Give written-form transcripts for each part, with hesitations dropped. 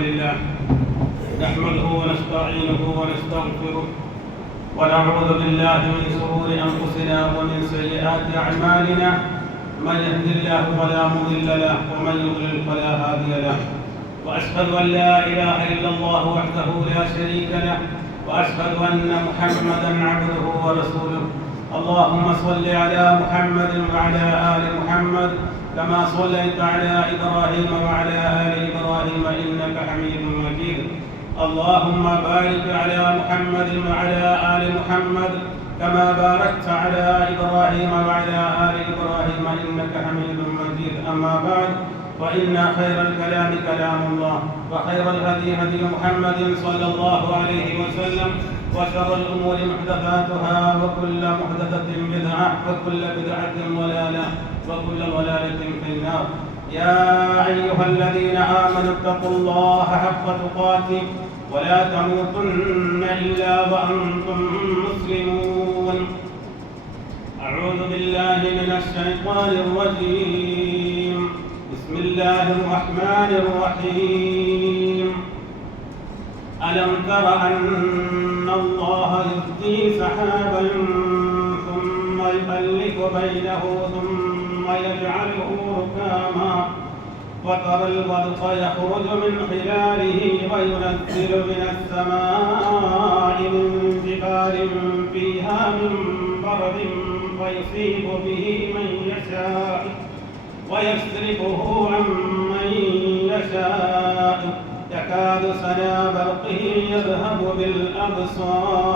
لله نحمده ونستعينه ونستغفره ونعوذ بالله من شرور انفسنا ومن سيئات اعمالنا من يهد الله فلا مضل له ومن يضلل فلا هادي له واشهد ان لا اله الا الله وحده لا شريك له واشهد ان محمدا عبده ورسوله اللهم صل على محمد وعلى ال محمد كما صليت على إبراهيم وعلى آل إبراهيم إنك حميد مجيد اللهم بارك على محمد وعلى آل محمد كما باركت على إبراهيم وعلى آل إبراهيم إنك حميد مجيد أما بعد فإن خير الكلام كلام الله وخير الهدي هدي محمد صلى الله عليه وسلم وشر الأمور محدثاتها وكل محدثة بدعة وكل بدعة ضلالة وكل ضلالة في النار يا أيها الذين آمنوا اتقوا الله حق تقاته ولا تموتن إلا وأنتم مسلمون أعوذ بالله من الشيطان الرجيم بسم الله الرحمن الرحيم ألم تر أن الله يزجي سحابا ثم يؤلف بينه ثم يجعله ركاما وترى الودق يخرج من خلاله وينزل من السماء من جبال فيها من برد فيصيب به من يشاء ويصرفه عن من يشاء يكاد سنا برقه يذهب بالأبصار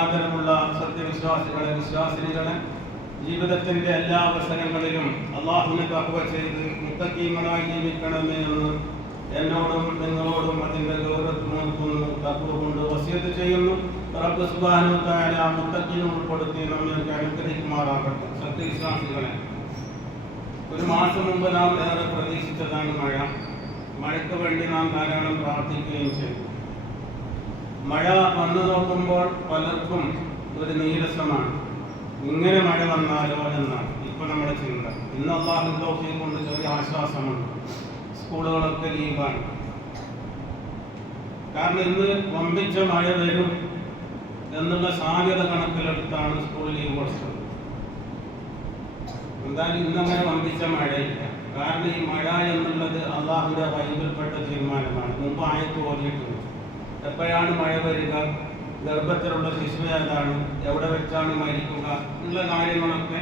ആദരമുള്ള സത്യവിശ്വാസികളെ വിശ്വാസിനികളെ ജീവിതത്തിന്റെ എല്ലാ അവസരങ്ങളിലും അല്ലാഹുവിനെ തഖ്വ ചെയ്ത് മുത്തഖീങ്ങളായി ജീവിക്കണമേ എന്ന് എന്നോടും നിങ്ങളോടും അതിന്റെ ഗൗരവത്തിനുണർത്തുന്നു തഖ്വ കൊണ്ട് വസിയത്ത് ചെയ്യുന്നു റബ്ബ് സുബ്ഹാനഹു വ തആല മുത്തഖീൻ ഉൾപ്പെടുത്തി നമ്മെ അനുഗ്രഹിക്കുമാറാകട്ടെ സത്യവിശ്വാസികളെ ഒരു മാസം മുമ്പ് നാം ഏറെ പ്രതീക്ഷിച്ചതാണ് മഴയ്ക്ക് വേണ്ടി നാം ധാരാളം പ്രാർത്ഥിക്കുകയും ചെയ്തു മഴ വന്നു നോക്കുമ്പോൾ പലർക്കും ഒരു നീരസമാണ് ഇങ്ങനെ മഴ വന്നാലോ എന്നാണ് ഇപ്പൊ നമ്മുടെ ചിന്ത ഇന്ന് അല്ലാഹു തൗഫീഖ് കൊണ്ട് ചെറിയ ആശ്വാസമുണ്ട് സ്കൂളുകളൊക്കെ ലീവാണ് കാരണം ഇന്ന് വമ്പിച്ച മഴ വരും എന്നുള്ള സാധ്യത കണക്കിലെടുത്താണ് സ്കൂൾ ലീവ് കൊടുത്തത് എന്തായാലും ഇന്നങ്ങനെ വമ്പിച്ച മഴയില്ല കാരണം ഈ മഴ എന്നുള്ളത് അള്ളാഹുവിന്റെ ബൈബിൾപ്പെട്ട തീരുമാനമാണ് മുമ്പ് ആയത്ത് ഓതിയിട്ടുണ്ട് എപ്പോഴാണ് മഴ വരിക ഗർഭത്തിലുള്ള ശിശു ഏതാണ് എവിടെ വെച്ചാണ് മരിക്കുക എന്നുള്ള കാര്യങ്ങളൊക്കെ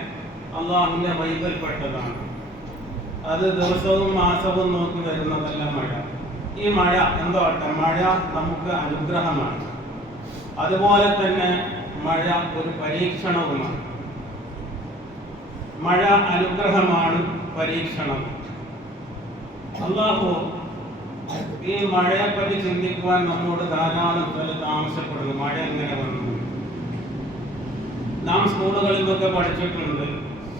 അള്ളാഹുവിന്റെ ബൈബിൾപ്പെട്ടതാണ് അത് ദിവസവും മാസവും നോക്കി വരുന്നതല്ല മഴ ഈ മഴ എന്തോട്ടെ മഴ നമുക്ക് അനുഗ്രഹമാണ് അതുപോലെ തന്നെ മഴ ഒരു പരീക്ഷണവുമാണ് മഴ അനുഗ്രഹമാണ് പരീക്ഷണം അല്ലാഹു ഈ മഴയെപ്പറ്റി ചിന്തിക്കുവാൻ നമ്മോട് ധാരാളം സ്ഥലത്ത് ആവശ്യപ്പെടുന്നു മഴ എങ്ങനെ വന്നു നാം സ്കൂളുകളിൽ നിന്നൊക്കെ പഠിച്ചിട്ടുണ്ട്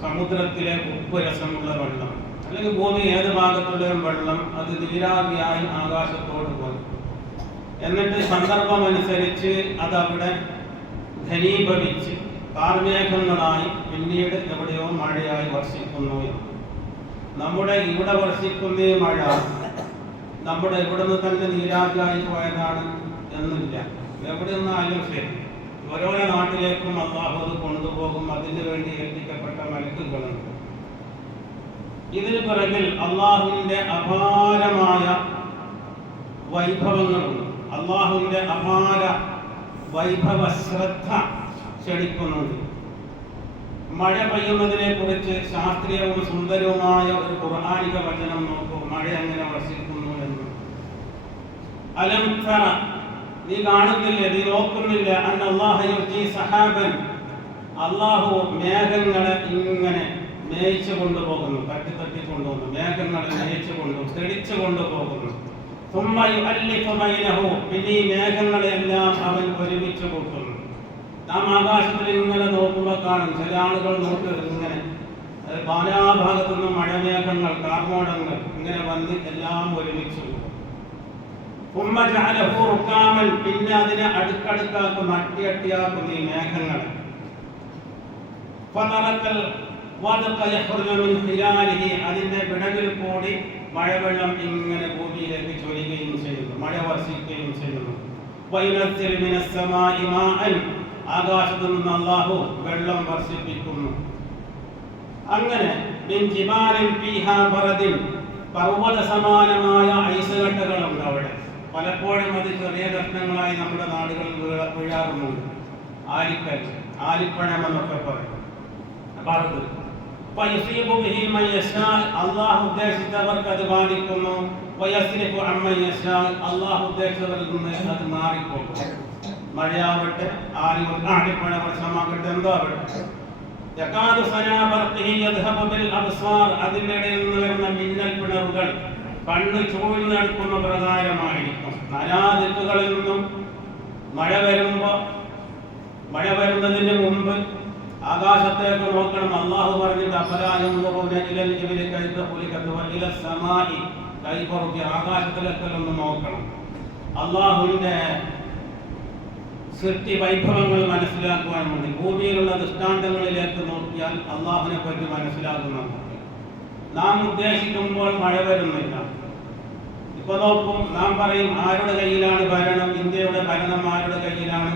സമുദ്രത്തിലെ ഉപ്പ് രസമുള്ള വെള്ളം അല്ലെങ്കിൽ ഭൂമി ഏത് ഭാഗത്തുള്ളതും വെള്ളം അത് നീരാവിയായി ആകാശത്തോട് പോകും എന്നിട്ട് സന്ദർഭമനുസരിച്ച് അതവിടെ ഘനീഭവിച്ച് കാർമേഘങ്ങളായി പിന്നീട് എവിടെയോ മഴയായി വർഷിക്കുന്നു. നമ്മുടെ ഇവിടെ വർഷിക്കുന്ന മഴ നമ്മുടെ ഇവിടെ നിന്ന് തന്നെ നീരാവിയായി പോയതാണ് എന്നില്ല. എവിടെ നിന്നായാലും ശരി ഓരോ നാട്ടിലേക്കും അല്ലാഹു അത് കൊണ്ടുപോകും. അതിനു വേണ്ടി ഏൽപ്പിക്കപ്പെട്ട മലക്കുകളുണ്ട്. ഇതിന് പിറകിൽ അല്ലാഹുവിന്റെ അപാരമായ വൈഭവങ്ങളുണ്ട്. അല്ലാഹുവിന്റെ അപാര വൈഭവ ശ്രദ്ധ ക്ഷണിക്കുന്നുണ്ട്. മഴ പെയ്യുന്നതിനെ കുറിച്ച് ശാസ്ത്രീയവും സുന്ദരവുമായ ഒരു ഖുർആനിക വചനം നോക്കൂ. മഴ എങ്ങനെ വർഷിക്കുന്നു എന്ന്. അലം തറ, നീ കാണുന്നില്ല, നീ നോക്കുന്നില്ല, അന്ന അല്ലാഹ യുർജി സഹാബൻ, അല്ലാഹു മേഘങ്ങളെ ഇങ്ങനെ മേയിച്ചു കൊണ്ടുപോകുന്നു, തട്ടി തട്ടി കൊണ്ടുപോകുന്നു. മേഘങ്ങളെ മേയിച്ചു കൊണ്ടുപോകുന്നു, തെളിച്ചു കൊണ്ടുപോകുന്നു. സുമ്മ യുഅല്ലിഫു ബൈനഹു, പിന്നെ ഈ മേഘങ്ങളെല്ലാം അവൻ ഒരുമിച്ച് കൂട്ടുന്നു. നാം ആകാശത്തിൽ ഇങ്ങനെ നോക്കുമ്പോൾ കാണും ചില ആളുകൾ നോക്കുക ഇങ്ങനെ ബാലാഭാഗത്തു നിന്നും മഴമേഘങ്ങൾ കാർമോടങ്ങൾ ഇങ്ങനെ വന്ന് എല്ലാം ഒരുമിച്ച് പോകും. പിന്നെ അതിനെ അടുക്കടുക്കാക്കും, അട്ടിയട്ടിയാക്കും ഈ മേഘങ്ങളെ. അതിന്റെ വിടവിൽ കൂടി മഴവെള്ളം ഇങ്ങനെ ഭൂമിയിലേക്ക് ചൊരിയുകയും ചെയ്യുന്നു, മഴ വർഷിക്കുകയും ചെയ്യുന്നു. ആകാശത്തു നിന്ന് അല്ലാഹു വെള്ളം വർഷിപ്പിക്കുന്നു. അങ്ങനെ പർവ്വത സമാനമായ ഐസുകട്ടകളുണ്ട് അവിടെ. പലപ്പോഴും അത് ചെറിയ കഷ്ണങ്ങളായി നമ്മുടെ നാടുകളിൽ വീഴാറുമുണ്ട്. ആലിപ്പഴം എന്നൊക്കെ പറയും. അള്ളാഹു ഉദ്ദേശിച്ചവർക്ക് അത് ബാധിക്കുന്നു. അള്ളാഹു ഉദ്ദേശിച്ചവരിൽ നിന്ന് അത് മാറിപ്പോകും. മഴയാവട്ടെ, ആലിപ്പഴ വർഷമാകട്ടെ, എന്തോ ആവട്ടെ. അതിന്റെ ഇടയിൽ നിന്ന് വരുന്ന മിന്നൽ പിണറുകൾ കണ്ണ് ചൂഴ്ന്നെടുക്കുന്ന പ്രകാരമായിരിക്കും. നാനാദിക്കുകളിൽ നിന്നും മഴ വരുന്നതിന് മുമ്പ് ആകാശത്തേക്ക് നോക്കണം. അള്ളാഹു പറഞ്ഞിട്ട് ആകാശത്തിലേക്കൊന്ന് നോക്കണം. അള്ളാഹുവിന്റെ സൃഷ്ടി വൈഭവങ്ങൾ മനസ്സിലാക്കുവാൻ വേണ്ടി ഭൂമിയിലുള്ള ദൃഷ്ടാന്തങ്ങളിലേക്ക് നോക്കിയാൽ അള്ളാഹുവിനെ പറ്റി മനസ്സിലാകുന്നുണ്ട്. നാം ഉദ്ദേശിക്കുമ്പോൾ മഴ വരുന്നില്ല. ഇപ്പൊ നോക്കും, നാം പറയും ആരുടെ കയ്യിലാണ് ഭരണം, ഇന്ത്യയുടെ ഭരണം ആരുടെ കയ്യിലാണ്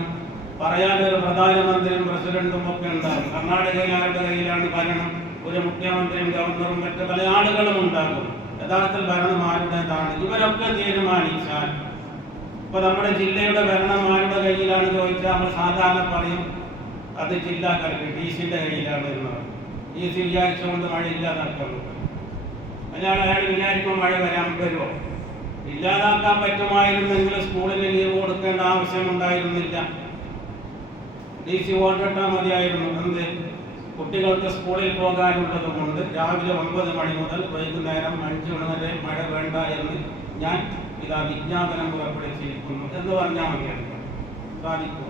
പറയാൻ ഒരു പ്രധാനമന്ത്രിയും പ്രസിഡന്റും ഒക്കെ ഉണ്ടാകും. കർണാടകയിൽ ആരുടെ കയ്യിലാണ് ഭരണം, ഒരു മുഖ്യമന്ത്രിയും ഗവർണറും മറ്റു പല ആളുകളും ഉണ്ടാകും. യഥാർത്ഥത്തിൽ ഭരണം ആരുടേതാണ് ഇവരൊക്കെ തീരുമാനിച്ചാൽ, ഇപ്പൊ നമ്മുടെ ജില്ലയുടെ ഭരണം ആരുടെ കയ്യിലാണ് ചോദിച്ചാൽ നമ്മൾ സാധാരണ പറയും അത് ജില്ലാ കളക്ടർ DC-ന്റെ കയ്യിലാണ് എന്ന് പറയും. DC വിചാരിച്ചുകൊണ്ട് മഴ ഇല്ലാതാക്കുന്നു. അയാൾ വിചാരിക്കുമ്പോൾ മഴ വരുമോ? ഇല്ലാതാക്കാൻ പറ്റുമായിരുന്നെങ്കിൽ സ്കൂളിന് ലീവ് കൊടുക്കേണ്ട ആവശ്യമുണ്ടായിരുന്നില്ല. DC വോട്ടിട്ടാൽ മതിയായിരുന്നു. എന്ത്? കുട്ടികൾക്ക് സ്കൂളിൽ പോകാനുള്ളത് കൊണ്ട് രാവിലെ 9 മണി മുതൽ വൈകുന്നേരം 5 മണി വരെ മഴ വേണ്ട എന്ന് ഞാൻ ഇതാ വിജ്ഞാപനം പുറപ്പെടുവിച്ചിരിക്കുന്നു എന്ന് പറഞ്ഞാൽ മതിയായിരുന്നു, സാധിക്കും.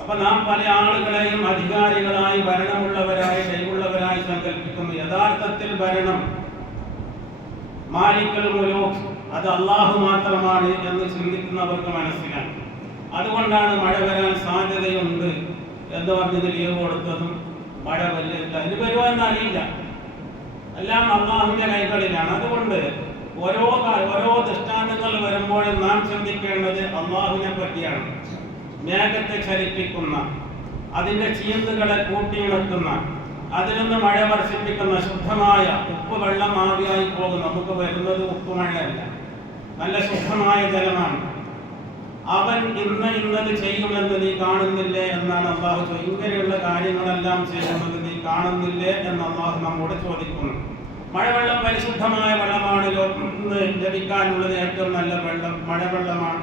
അപ്പൊ നാം പല ആളുകളെയും അധികാരികളായി, ഭരണമുള്ളവരായി, കഴിവുള്ളവരായി സങ്കല്പിക്കുന്നു. യഥാർത്ഥത്തിൽ ഭരണം മാലിക്കൽ മുലൂക്ക് അത് അള്ളാഹു മാത്രമാണ് എന്ന് ചിന്തിക്കുന്നവർക്ക് മനസ്സിലാക്കും. അതുകൊണ്ടാണ് മഴ വരാൻ സാധ്യതയുണ്ട് എന്ന് പറഞ്ഞത് ലീവ് കൊടുത്തതും മഴ വരില്ല. ഇത് വരുവാൻ അറിയില്ല, എല്ലാം അള്ളാഹുവിന്റെ കൈകളിലാണ്. അതുകൊണ്ട് ഓരോ ദൃഷ്ടാന്തങ്ങൾ വരുമ്പോഴും നാം ചിന്തിക്കേണ്ടത് അള്ളാഹുവിനെ പറ്റിയാണ്. മേഘത്തെ ചലിപ്പിക്കുന്ന, അതിന്റെ ചീന്തുകളെ കൂട്ടിയിണക്കുന്ന, അതിൽ നിന്ന് മഴ വർഷിപ്പിക്കുന്ന ശുദ്ധമായ ഉപ്പ് വെള്ളം ആവിയായി പോകും. നമുക്ക് വരുന്നത് ഉപ്പ് മഴയല്ല, നല്ല ശുദ്ധമായ ജലമാണ്. അവൻ ഇന്നത് ചെയ്യുമെന്ന് നീ കാണുന്നില്ലേ എന്നാണ് അള്ളാഹു ചോദിക്കുന്നത്. ഇങ്ങനെയുള്ള കാര്യങ്ങളെല്ലാം ചെയ്യുന്നത് നീ കാണുന്നില്ലേ എന്ന് അള്ളാഹു നമ്മോട് ചോദിക്കുന്നു. മഴവെള്ളം പരിശുദ്ധമായ വെള്ളമാണ്. ലഭിക്കാനുള്ളത് ഏറ്റവും നല്ല വെള്ളം മഴവെള്ളമാണ്.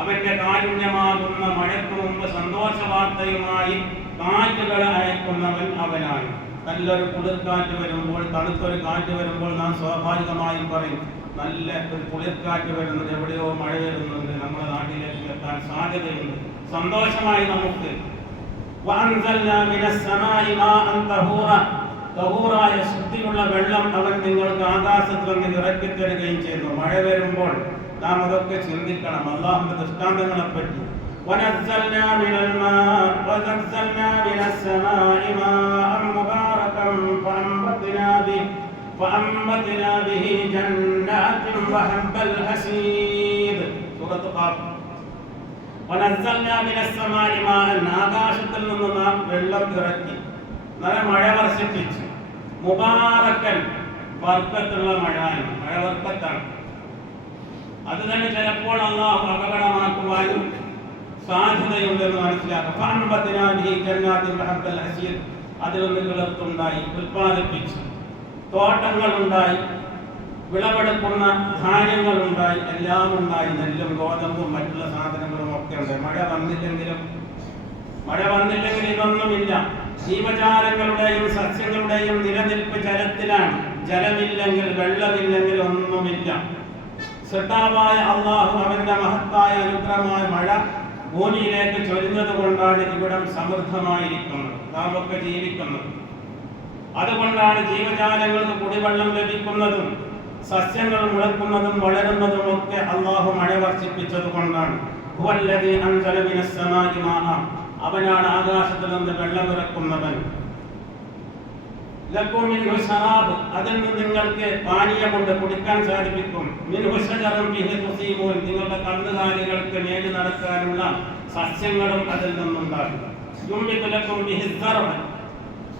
അവന്റെ കാരുണ്യമാകുന്ന മഴയ്ക്ക് മുമ്പ് സന്തോഷ വാർത്തയുമായി കാറ്റുകളെ അയക്കുന്നവൻ അവനാണ്. നല്ലൊരു കുളിർക്കാറ്റ് വരുമ്പോൾ, തണുത്തൊരു കാറ്റ് വരുമ്പോൾ നാം സ്വാഭാവികമായും പറയും നല്ല ഒരു കുളിർക്കാറ്റ് വരുന്നത്, എവിടെയോ മഴ വരുന്നുണ്ട്, നമ്മുടെ നാട്ടിലേക്ക് എത്താൻ സാധ്യതയുണ്ട്. സന്തോഷമായി നമുക്ക് ശുദ്ധിയുള്ള വെള്ളം അവൻ നിങ്ങൾക്ക് ആകാശത്തിൽ നിന്ന് ഇറക്കി തരികയും ചെയ്യുന്നു. മഴ വരുമ്പോൾ നാം അതൊക്കെ ചിന്തിക്കണം, അള്ളാഹുവിന്റെ ദൃഷ്ടാന്തങ്ങളെ പറ്റി. ونزلنا من السماء ماء مباركا فأنبتنا به جنات وحب الحصيد. سورة قاف. ونزلنا من السماء ماء ആകാശത്തിൽ നിന്ന് നാം വെള്ളം ഇറക്കി, നല്ല മഴ വർഷിപ്പിച്ചു. മുബാറക്കൻ, ബർക്കത്തുള്ള മഴ ബർക്കത്താണ്. അത് തന്നെ ചിലപ്പോൾ അള്ളാഹു അപകടമാക്കുവാനും സാധ്യതയുണ്ടെന്ന് മനസ്സിലാക്കാം. അതിൽ നിന്ന് കിളർത്തുണ്ടായി, ഉൽപ്പാദിപ്പിച്ചു, തോട്ടങ്ങളുണ്ടായി, വിളവെടുക്കുന്ന ധാന്യങ്ങളുണ്ടായി, എല്ലാം ഉണ്ടായി. നെല്ലും ഗോതമ്പും മറ്റുള്ള സാധനങ്ങളും ഒക്കെ ഉണ്ട്. മഴ വന്നില്ലെങ്കിൽ ഇതൊന്നുമില്ല. ജീവജാലങ്ങളുടെയും സസ്യങ്ങളുടെയും നിലനിൽപ്പ് ജലത്തിലാണ്. ജലമില്ലെങ്കിൽ, വെള്ളമില്ലെങ്കിൽ ഒന്നുമില്ല. സൃഷ്ടാവായ അള്ളാഹു അവന്റെ മഹത്തായ അനുഗ്രഹമായ മഴ ഭൂമിയിലേക്ക് ചൊരിഞ്ഞത് കൊണ്ടാണ് ഇവിടം സമൃദ്ധമായിരിക്കുന്നത്, നാം ഒക്കെ ജീവിക്കുന്നത്. അതുകൊണ്ടാണ് ജീവജാലങ്ങൾക്ക് കുടിവെള്ളം ലഭിക്കുന്നതും സസ്യങ്ങൾ മുളക്കുന്നതും വളരുന്നതും ഒക്കെ അള്ളാഹു മഴ വർഷിപ്പിച്ചത് കൊണ്ടാണ്. അവനാണ് ആകാശത്തിൽ നിന്ന് വെള്ളം ഇറക്കുന്നവൻ. ലക്കും മിൻഹു ശറാബ്, അതിൽ നിന്ന് നിങ്ങൾക്ക് പാനീയമുണ്ട്, കുടിക്കാൻ സാധിപ്പിക്കും. മിൻഹു ശജറുൻ ഫീഹി തുസീമൂൻ, നിങ്ങളുടെ കന്നുകാലികൾക്ക് നേടി നടക്കാനുള്ള സസ്യങ്ങളും അതിൽ നിന്നുണ്ടാകും. യുംബിതു ലക്കും ബിഹി സറഅ,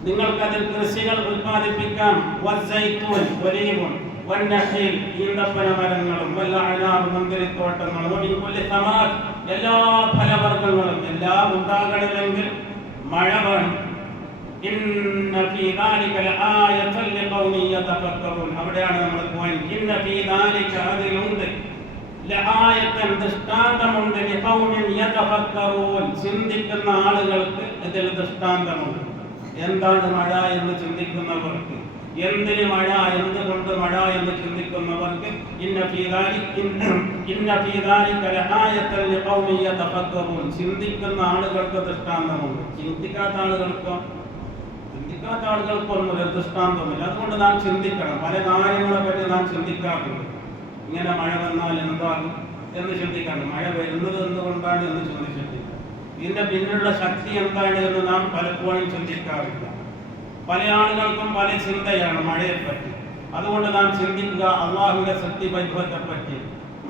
നിങ്ങൾക്ക് അതിൽ കൃഷികൾ ഉൽപ്പാദിപ്പിക്കാം. വസ്സൈത്തൂൻ, ഒലീവും, വന്നഖീൽ, ഈന്തപ്പന മരങ്ങളും, വല്ലഅനാബ്, മുന്തിരിത്തോട്ടങ്ങളും, വമിൻ കുല്ലി സമറാത്ത്, എല്ലാ ഫലവർഗ്ഗങ്ങളും. എല്ലാം ഉണ്ടാകണമെങ്കിൽ മഴ വേണം. ഇന്ന ഫീ ദാലിക ലആയതൻ ലിഖൗമി യതഫക്കറൂൻ, അവിടെയാണ് നമ്മൾ പോയിന്റ്. ഇന്ന ഫീ ദാലിക, അതിലുണ്ട്, ലആയതൻ, ദൃഷ്ടാന്തമുണ്ട്, ലിഖൗമി യതഫക്കറൂൻ, ചിന്തിക്കുന്ന ആളുകൾക്ക് ഇതിൽ ദൃഷ്ടാന്തമുണ്ട്. എന്താണ് മഴ എന്ന് ചിന്തിക്കുന്നവർക്ക്, എന്തിന് മഴ, എന്തുകൊണ്ട് മഴ എന്ന് ചിന്തിക്കുന്നവർക്ക് ഇന്ന ഫീ ദാലിക ലആയതൻ ലിഖൗമി യതഫക്കറൂൻ, ചിന്തിക്കുന്ന ആളുകൾക്ക് ദൃഷ്ടാന്തമുണ്ട്. ചിന്തിക്കാത്ത ആളുകൾക്കൊന്നും ഒരു ദൃഷ്ടാന്തമില്ല. അതുകൊണ്ട് നാം ചിന്തിക്കണം. പല കാര്യങ്ങളെ പറ്റി നാം ചിന്തിക്കാറുണ്ട്. ഇങ്ങനെ മഴ വന്നാൽ എന്താകും എന്ന് ചിന്തിക്കണം. മഴ വരുന്നത് എന്തുകൊണ്ടാണ് എന്ന് ചിന്തിച്ചിട്ടില്ല. ഇതിന്റെ പിന്നിലുള്ള ശക്തി എന്താണ് എന്ന് നാം പലപ്പോഴും ചിന്തിക്കാറില്ല. പല ആളുകൾക്കും പല ചിന്തയാണ് മഴയെപ്പറ്റി. അതുകൊണ്ട് നാം ചിന്തിക്കുക അള്ളാഹുവിന്റെ സൃഷ്ടി വൈഭവത്തെ പറ്റി.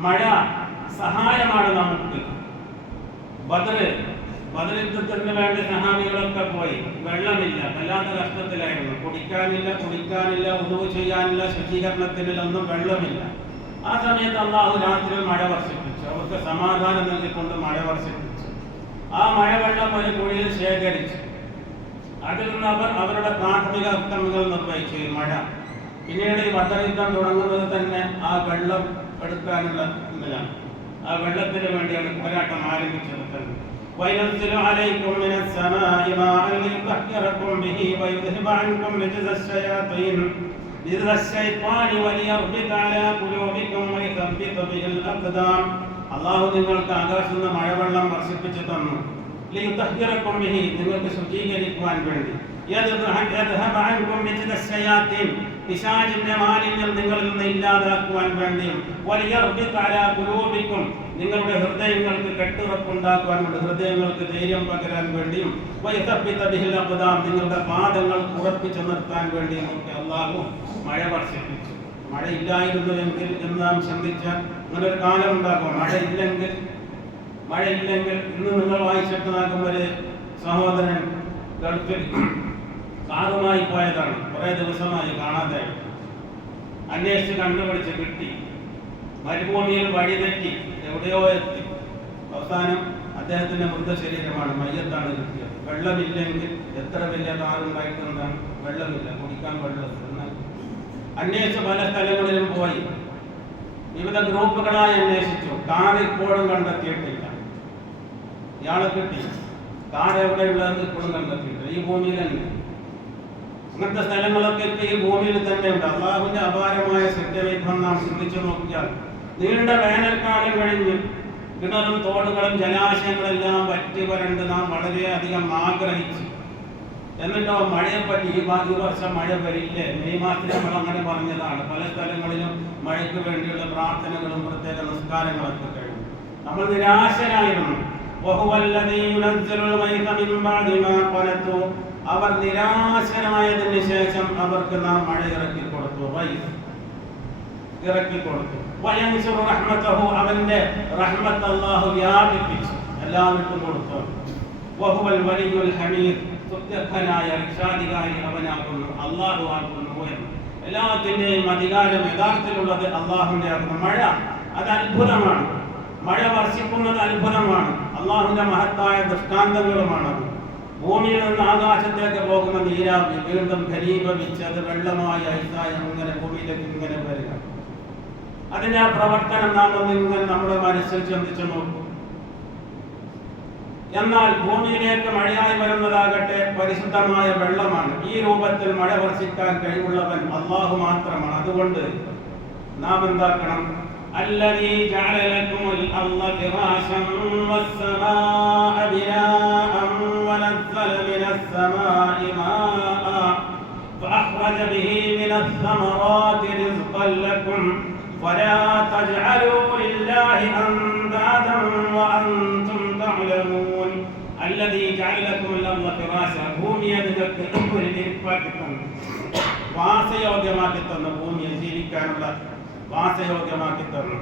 മഴ സഹായമാണ് നമുക്ക്. ബദർ യുദ്ധത്തിന് വേണ്ടി സഹാബികളൊക്കെ പോയി. വെള്ളമില്ല, വല്ലാത്ത കഷ്ടത്തിലായിരുന്നു. കുടിക്കാനില്ല, ഉദു ചെയ്യാനില്ല, ശുചീകരണത്തിനൊന്നും വെള്ളമില്ല. ആ സമയത്ത് അള്ളാഹു രാത്രിയിൽ മഴ വർഷിപ്പിച്ചു. അവർക്ക് സമാധാനം നൽകിക്കൊണ്ട് മഴ വർഷിപ്പിച്ചു. ആ മഴവെള്ളം ഒരു കുഴിയിൽ ശേഖരിച്ചു. അതിൽ നിന്ന് അവർ അവരുടെ പ്രാഥമിക കർത്തവ്യങ്ങൾ നിർവഹിച്ചു. മഴ പിന്നീട് ഈ ബദർ യുദ്ധം തുടങ്ങുന്നത് തന്നെ ആ വെള്ളം എടുക്കാനുള്ള ഇതിലാണ്. ആ വെള്ളത്തിന് വേണ്ടിയാണ് പോരാട്ടം ആരംഭിച്ചത് തന്നെ. وَيُنَزِّلُ عَلَيْكُم مِّنَ السَّمَاءِ مَاءً لِيُطَهِّرَكُم بِهِ وَيُذْهِبَ عَنكُم رِجْزَ الشَّيْطَانِ وَلِيَرْبِطَ عَلَى قُلُوبِكُمْ وَيُثَبِّتَ بِهِ الْأَقْدَامَ. അല്ലാഹു നിങ്ങൾക്ക് ആകാശത്ത് നിന്ന് മഴവെള്ളം വർഷിപ്പിച്ചു തന്നു. ലിയുതഹിറകും ബിഹി, നിങ്ങൾക്ക് ശുചീകരിക്കുവാൻ വേണ്ടി. യദ്ഹബ അൻകും റിജ്സ ശയാത്തീൻ, പിശാചിന്റെ മാലിന്യം നിങ്ങളിൽ നിന്ന് ഇല്ലാതാക്കുവാൻ വേണ്ടിയും. വലിയർബിത അലാ ഖുലൂബിക്കും, നിങ്ങളുടെ ഹൃദയങ്ങൾക്ക് കെട്ടുറപ്പുണ്ടാക്കുവാൻ വേണ്ടി, ഹൃദയങ്ങൾക്ക് ധൈര്യം പകരാൻ വേണ്ടിയും. വയതബിത ബിഹിൽ അഖ്ദാം, നിങ്ങളുടെ പാദങ്ങൾ ഉറപ്പിച്ചു നിർത്താൻ വേണ്ടിയും ഒക്കെ അല്ലാഹു മഴ വർഷിപ്പിച്ചു. മഴയില്ലായിരുന്നുവെങ്കിൽ എന്ന് നാം ചിന്തിച്ചാൽ അങ്ങനെ ഒരു കാലം ഉണ്ടാകും. മഴയില്ലെങ്കിൽ ഇന്ന് നിങ്ങൾ വായിച്ചിട്ട് നോക്കുമ്പോൾ സഹോദരൻ ഗൾഫിൽ കാറുമായി പോയതാണ്. കുറേ ദിവസമായി കാണാതെ. അന്വേഷിച്ച് കണ്ടുപിടിച്ച് കിട്ടി. മരുഭൂമിയിൽ വഴിതെറ്റി എവിടെയോ എത്തി. അവസാനം അദ്ദേഹത്തിന്റെ മൃതശരീരമാണ്, മയ്യത്താണ് കിട്ടിയത്. വെള്ളമില്ലെങ്കിൽ എത്ര വലിയ കാറുണ്ടായിട്ടെന്താണ്, വെള്ളമില്ല, കുടിക്കാൻ വെള്ളം. അന്വേഷിച്ച് പല സ്ഥലങ്ങളിലും പോയി, വിവിധ ഗ്രൂപ്പുകളായി അന്വേഷിച്ചു. കാർ ഇപ്പോഴും കണ്ടെത്തിയിട്ടില്ല. ഇയാളെ കിട്ടി. കാർ എവിടെയുള്ളതെന്ന് ഇപ്പോഴും കണ്ടെത്തിയിട്ടില്ല. ഈ ഭൂമിയിൽ തന്നെ അങ്ങനത്തെ സ്ഥലങ്ങളൊക്കെ ഇപ്പൊ ഈ ഭൂമിയിൽ തന്നെ ഉണ്ട്. അള്ളാഹുവിന്റെ അപാരമായ സത്യവൈഭവം നാം ചിന്തിച്ചു നോക്കിയാൽ, നീണ്ട വേനൽക്കാലം കഴിഞ്ഞ് കിണറും തോടുകളും ജലാശയങ്ങളെല്ലാം വറ്റി വരണ്ട് നാം വളരെയധികം ആഗ്രഹിച്ചു. എന്നിട്ടോ മഴയെപ്പറ്റി ഈ വർഷം മഴ വരില്ലേ? മെയ് മാസത്തിൽ നമ്മൾ അങ്ങനെ പറഞ്ഞതാണ്. പല സ്ഥലങ്ങളിലും മഴയ്ക്ക് വേണ്ടിയുള്ള പ്രാർത്ഥനകളും പ്രത്യേക നിസ്കാരങ്ങളൊക്കെ കഴിഞ്ഞു. നമ്മൾ നിരാശരായിരുന്നു. അവർ നിരാശരായതിന് ശേഷം അവർക്ക് നാം മഴ ഇറക്കി കൊടുത്തു. അവന്റെ റഹ്മത്ത് അല്ലാഹു വ്യാപിപ്പിച്ചു, എല്ലാവർക്കും കൊടുത്തു. വഹുവൽ വലിയുൽ ഹമീദ്, സുത്യർഹനായ രക്ഷാധികാരി അവനാകുന്നു, അല്ലാഹു ആകുന്നു എന്ന്. എല്ലാത്തിന്റെയും അധികാരം യഥാർത്ഥത്തിലുള്ളത് അല്ലാഹുവിന്റെ ആകുന്നു. മഴ അത് അത്ഭുതമാണ്. മഴ വർഷിക്കുന്നത് അത്ഭുതമാണ്. അല്ലാഹുവിന്റെ മഹത്തായ ദൃഷ്ടാന്തങ്ങളുമാണത്. ഭൂമിയിൽ നിന്ന് ആകാശത്തേക്ക് പോകുന്ന നീരാവി വീണ്ടും ഘനീഭവിച്ച് അത് വെള്ളമായി ഐസായി അങ്ങനെ ഭൂമിയിലേക്ക് ഇങ്ങനെ വരിക. അതിന്റെ ആ പ്രവർത്തനം നാം ഒന്നിങ്ങനെ നമ്മുടെ മനസ്സിൽ ചിന്തിച്ചു നോക്കും. എന്നാൽ ഭൂമിയിലേക്ക് മഴയായി വരുന്നതാകട്ടെ പരിശുദ്ധമായ വെള്ളമാണ്. ഈ രൂപത്തിൽ മഴ വർഷിക്കാൻ കഴിവുള്ളവൻ അല്ലാഹു മാത്രമാണ്. അതുകൊണ്ട് നാം എന്താക്കണം? الذي جعل لكم الأرض فراشا والسماء بناء ونزل من السماء ماء فأخرج به من الثمرات رزقا لكم ولا تجعلوا لله أندادا وأنتم تعلمون അല്ലദീ ജഅല ലക്കുമുൽ അർള ഫിറാശ, ഭൂമിയെ നിങ്ങൾക്ക് ഒരു വിരിപ്പാക്കി തന്നു, വാസയോഗ്യമാക്കി തന്നു, ഭൂമിയെ ജീവിക്കാനുള്ള വാസയോഗ്യമാക്കി തന്നു.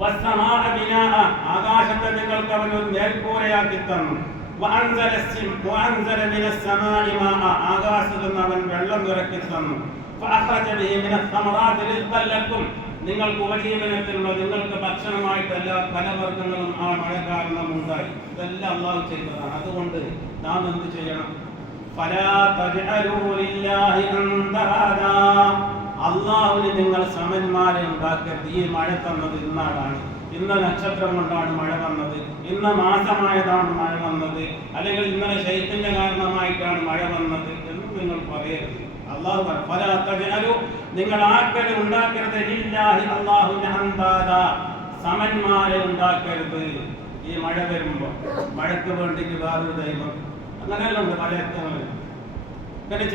വസ്സമാഅ ബിനാഅ, ആകാശത്തെ നിങ്ങൾക്ക് അവൻ ഒരു മേൽക്കൂരയാക്കി തന്നു. വഅൻസല മിനസ്സമാഇ മാഅ, ആകാശത്തിൽ നിന്ന് അവൻ വെള്ളം ഇറക്കി തന്നു. ഫഅഖ്റജ ബിഹി മിനസ്സമറാത്തി റിസ്ഖൻ ലക്കും, നിങ്ങൾക്ക് ഉപജീവനത്തിനുള്ള നിങ്ങൾക്ക് ഭക്ഷണമായിട്ട് എല്ലാ ഫലവർഗ്ഗങ്ങളും ആ മഴ കാരണം ഉണ്ടായി. ഇതെല്ലാം അള്ളാഹു ചെയ്തതാണ്. അതുകൊണ്ട് നാം എന്ത് ചെയ്യണം? ഫലാ തജ്അലൂ ലില്ലാഹി അൻദാദാ, അള്ളാഹുവിന് നിങ്ങൾ സമന്മാരെ ഉണ്ടാക്കരുത്. ഈ മഴ തന്നത് ഇന്നാളാണ്, ഇന്ന നക്ഷത്രം കൊണ്ടാണ് മഴ വന്നത്, ഇന്ന മാസമായതാണ് മഴ വന്നത്, അല്ലെങ്കിൽ ഇന്നലെ ശൈത്യന്റെ കാരണമായിട്ടാണ് മഴ വന്നത് എന്ന് നിങ്ങൾ പറയരുത്. അള്ളാഹു ഫലാ തജ്അലൂ, നിങ്ങൾ ആക്കല് ഉണ്ടാക്കരുത്, ലില്ലാഹി അല്ലാഹുവിന് അൻദാദാ, സമന്മാരെ ഉണ്ടാക്കരുത്. ഈ മഴ വരുമ്പോൾ മഴയ്ക്ക് വേണ്ടിയിട്ട് വേറൊരു ദൈവം, അങ്ങനെയെല്ലാം ഉണ്ട് പല അർത്ഥങ്ങളിൽ.